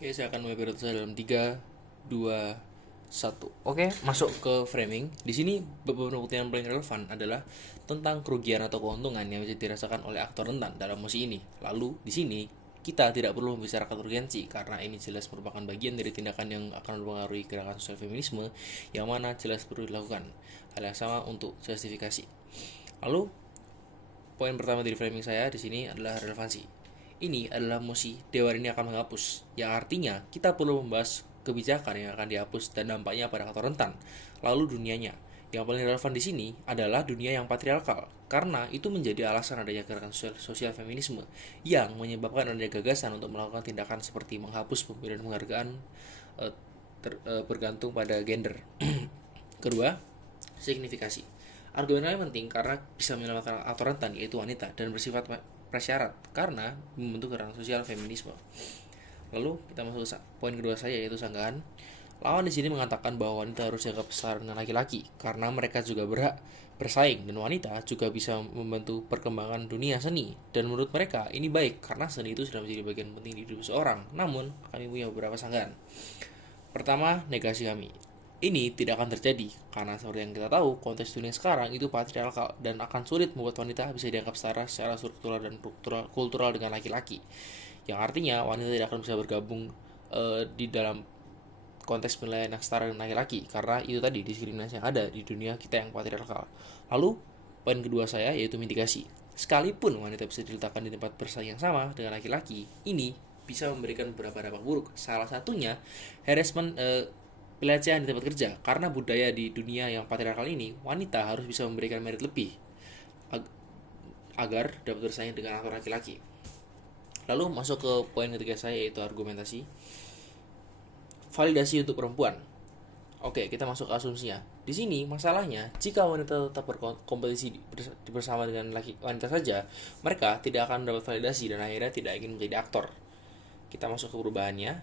Oke, saya akan memulai periode dalam 3, 2, 1. Oke, masuk ke framing. Di sini beberapa bukti yang paling relevan adalah tentang kerugian atau keuntungan yang bisa dirasakan oleh aktor rentan dalam musik ini. Lalu, di sini kita tidak perlu membicarakan urgensi karena ini jelas merupakan bagian dari tindakan yang akan mempengaruhi gerakan sosial feminisme yang mana jelas perlu dilakukan. Hal yang sama untuk justifikasi. Lalu, poin pertama dari framing saya di sini adalah relevansi. Ini adalah musik Dewan ini akan menghapus, yang artinya kita perlu membahas kebijakan yang akan dihapus dan dampaknya pada aktor rentan. Lalu dunianya. Yang paling relevan di sini adalah dunia yang patriarkal, karena itu menjadi alasan adanya gerakan sosial feminisme yang menyebabkan adanya gagasan untuk melakukan tindakan seperti menghapus pemberian penghargaan bergantung pada gender. Kedua, signifikasi. Argumennya penting karena bisa menyelamatkan aktor rentan yaitu wanita dan bersifat prasyarat karena membentuk gerakan sosial feminisme. Lalu kita masuk ke poin kedua saya yaitu sanggahan. Lawan di sini mengatakan bahwa wanita harus dianggap setara dengan laki-laki karena mereka juga berhak bersaing dan wanita juga bisa membantu perkembangan dunia seni dan menurut mereka ini baik karena seni itu sudah menjadi bagian penting di hidup seorang. Namun kami punya beberapa sanggahan. Pertama, negasi kami. Ini tidak akan terjadi karena seperti yang kita tahu konteks dunia sekarang itu patriarkal dan akan sulit membuat wanita bisa dianggap setara secara struktural dan kultural dengan laki-laki, yang artinya wanita tidak akan bisa bergabung di dalam konteks penilaian yang setara dengan laki-laki karena itu tadi diskriminasi yang ada di dunia kita yang patriarkal. Lalu poin kedua saya yaitu mitigasi. Sekalipun wanita bisa diletakkan di tempat bersaing yang sama dengan laki-laki, ini bisa memberikan beberapa dampak buruk. Salah satunya harassment, pelecehan di tempat kerja karena budaya di dunia yang patriarkal ini wanita harus bisa memberikan merit lebih agar dapat bersaing dengan aktor laki-laki. Lalu masuk ke poin ketiga saya yaitu argumentasi. Validasi untuk perempuan. Oke, kita masuk ke asumsinya. Di sini masalahnya jika wanita tetap berkompetisi bersama dengan wanita saja, mereka tidak akan mendapat validasi dan akhirnya tidak ingin menjadi aktor. Kita masuk ke perubahannya.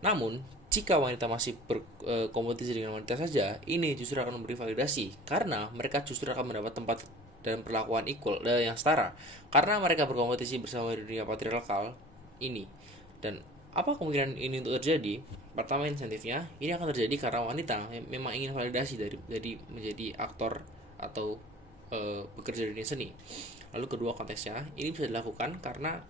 Namun, jika wanita masih berkompetisi dengan wanita saja, ini justru akan memberi validasi karena mereka justru akan mendapat tempat dan perlakuan equal yang setara karena mereka berkompetisi bersama di dunia patriarkal ini. Dan apa kemungkinan ini untuk terjadi? Pertama, insentifnya ini akan terjadi karena wanita memang ingin validasi dari menjadi aktor atau bekerja di dunia seni. Lalu kedua, konteksnya ini bisa dilakukan karena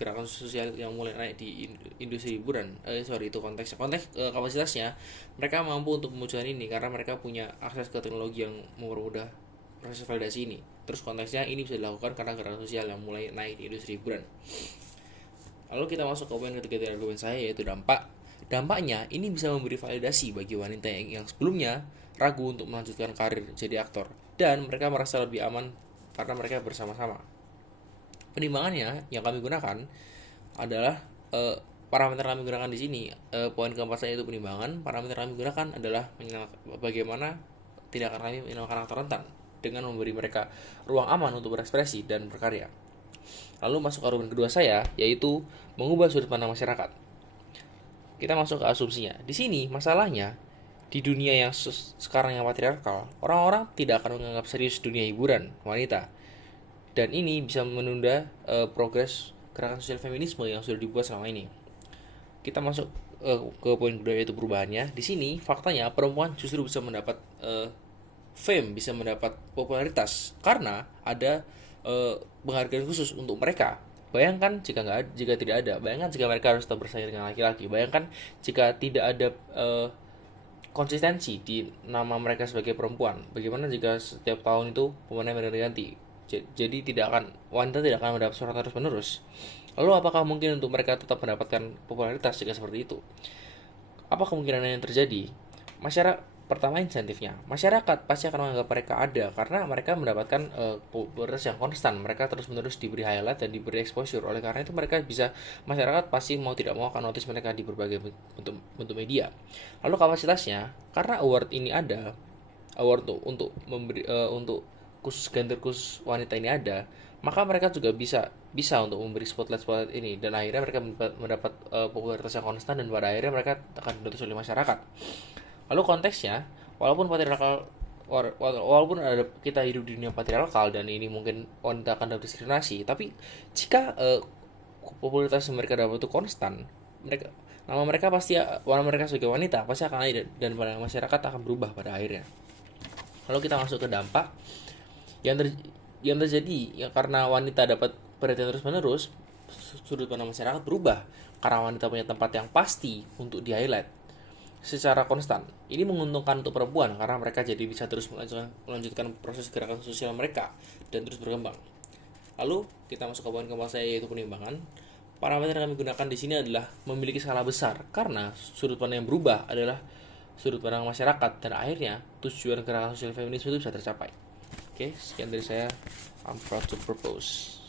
gerakan sosial yang mulai naik di industri hiburan. Itu konteks kapasitasnya mereka mampu untuk memutuskan ini karena mereka punya akses ke teknologi yang mempermudah proses validasi ini. Terus konteksnya ini bisa dilakukan karena gerakan sosial yang mulai naik di industri hiburan. Lalu kita masuk ke poin ketiga dari argumen saya yaitu dampak. Dampaknya ini bisa memberi validasi bagi wanita yang sebelumnya ragu untuk melanjutkan karir jadi aktor dan mereka merasa lebih aman karena mereka bersama-sama. Penimbangannya yang kami gunakan adalah parameter kami gunakan di sini. Poin keempat saya itu penimbangan. Parameter kami gunakan adalah bagaimana tindakan kami menyelamatkan aktor rentan dengan memberi mereka ruang aman untuk berekspresi dan berkarya. Lalu masuk ke argumen kedua saya yaitu mengubah sudut pandang masyarakat. Kita masuk ke asumsinya. Di sini masalahnya di dunia yang sekarang yang patriarkal, orang-orang tidak akan menganggap serius dunia hiburan wanita. Dan ini bisa menunda progres gerakan sosial feminisme yang sudah dibuat selama ini. Kita masuk ke poin kedua yaitu perubahannya. Di sini faktanya perempuan justru bisa mendapat fame, bisa mendapat popularitas karena ada penghargaan khusus untuk mereka. Bayangkan jika tidak ada. Bayangkan jika mereka harus tetap bersaing dengan laki-laki. Bayangkan jika tidak ada konsistensi di nama mereka sebagai perempuan. Bagaimana jika setiap tahun itu pemenang berganti? Jadi wanita tidak akan mendapat suara terus menerus. Lalu apakah mungkin untuk mereka tetap mendapatkan popularitas jika seperti itu? Apa kemungkinan yang terjadi? Pertama, insentifnya. Masyarakat pasti akan menganggap mereka ada karena mereka mendapatkan popularitas yang konstan. Mereka terus menerus diberi highlight dan diberi exposure. Oleh karena itu masyarakat pasti mau tidak mau akan notice mereka di berbagai bentuk media. Lalu kapasitasnya, karena award ini ada, award untuk memberi untuk gender khusus wanita ini ada, maka mereka juga bisa untuk memberi spotlight ini dan akhirnya mereka mendapat popularitas yang konstan dan pada akhirnya mereka akan dinotis oleh masyarakat. Lalu konteksnya, walaupun ada kita hidup di dunia patriarkal dan ini mungkin wanita akan dapat diskriminasi, tapi jika popularitas mereka dapat itu konstan, warna mereka sebagai wanita pasti akan naik, dan pandangan masyarakat akan berubah pada akhirnya. Lalu kita masuk ke dampak yang terjadi ya, karena wanita dapat perhatian terus-menerus, sudut pandang masyarakat berubah karena wanita punya tempat yang pasti untuk di-highlight secara konstan. Ini menguntungkan untuk perempuan karena mereka jadi bisa terus melanjutkan proses gerakan sosial mereka dan terus berkembang. Lalu kita masuk ke poin keempat saya, yaitu penimbangan. Parameter yang kami gunakan di sini adalah memiliki skala besar karena sudut pandang yang berubah adalah sudut pandang masyarakat, dan akhirnya tujuan gerakan sosial feminisme itu bisa tercapai. Oke, sekian dari saya. I'm proud to propose.